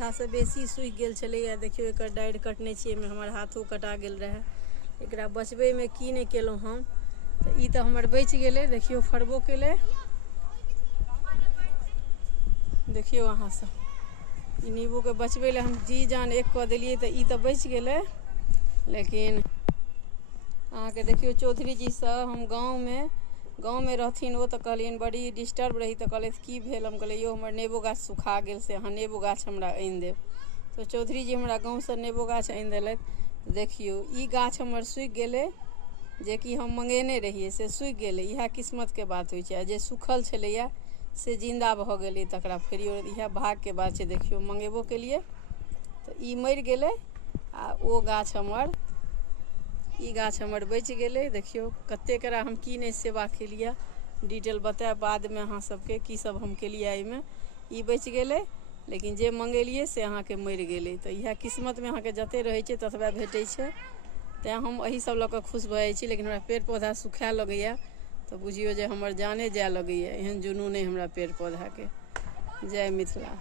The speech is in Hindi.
आधा से बेसी सूखि गेल छलैया। देखियो एकर डाढ़ि कटने छियै, एहिमे हमर हाथो कटा गेल रहे। एकरा बचबैमे की नहि केलहुँ हम, तऽ ई तऽ हमर बचि गेलै। देखियो फड़बो केलै, देखियो अहाँ सब। ई नींबूके बचबै लए हम जी जान एक कऽ देलियै, तऽ ई तऽ बचि गेलै। लेकिन अहाँके देखियो चौधरी जी से हम गाँवमे रहथिन। ओ तऽ कहलियनि बड़ी डिस्टर्ब रही, तऽ कहलथि की भेल। हम कहलियै यौ हमर नेबो गाछ सुखा गेल, से अहाँ नेबो गाछ हमरा आनि देब। तऽ चौधरी जी हमरा गाँवसँ नेबो गाछ आनि देलथि। देखियो ई गाछ हमर सूखि गेलै, जेकि हम मंगेने रहियै से सूखि गेलै। इएह किस्मतके बात होइ छै। आ जे सूखल छलैया से जिन्दा भऽ गेलै, तकरा फेरियो इएह भागके बात छै। देखियो मंगेबो केलिए तऽ ई मरि गेलै, आ ओ गाछ हमर, ई गाछ हमर बचि गेलै। देखियो कतेकरा हम की नहि सेवा केलिए, डिटेल बतायब बादमे अहाँ सबके की सब हम केलिए एहिमे। ई बचि गेलै, लेकिन जे मंगेलिए से अहाँके मरि गेलै। तऽ इएह किस्मतमे अहाँके जते रहै छै ततबे भेटै छै। तैँ हम एही सब लऽ कऽ खुश भऽ जाइ छी। लेकिन हमरा पेड़ पौधा सुखाए लगैए तऽ बुझियौ जे हमर जाने जाए लगैए। एहन जुनून अइ हमरा पेड़ पौधाके। जय मिथिला।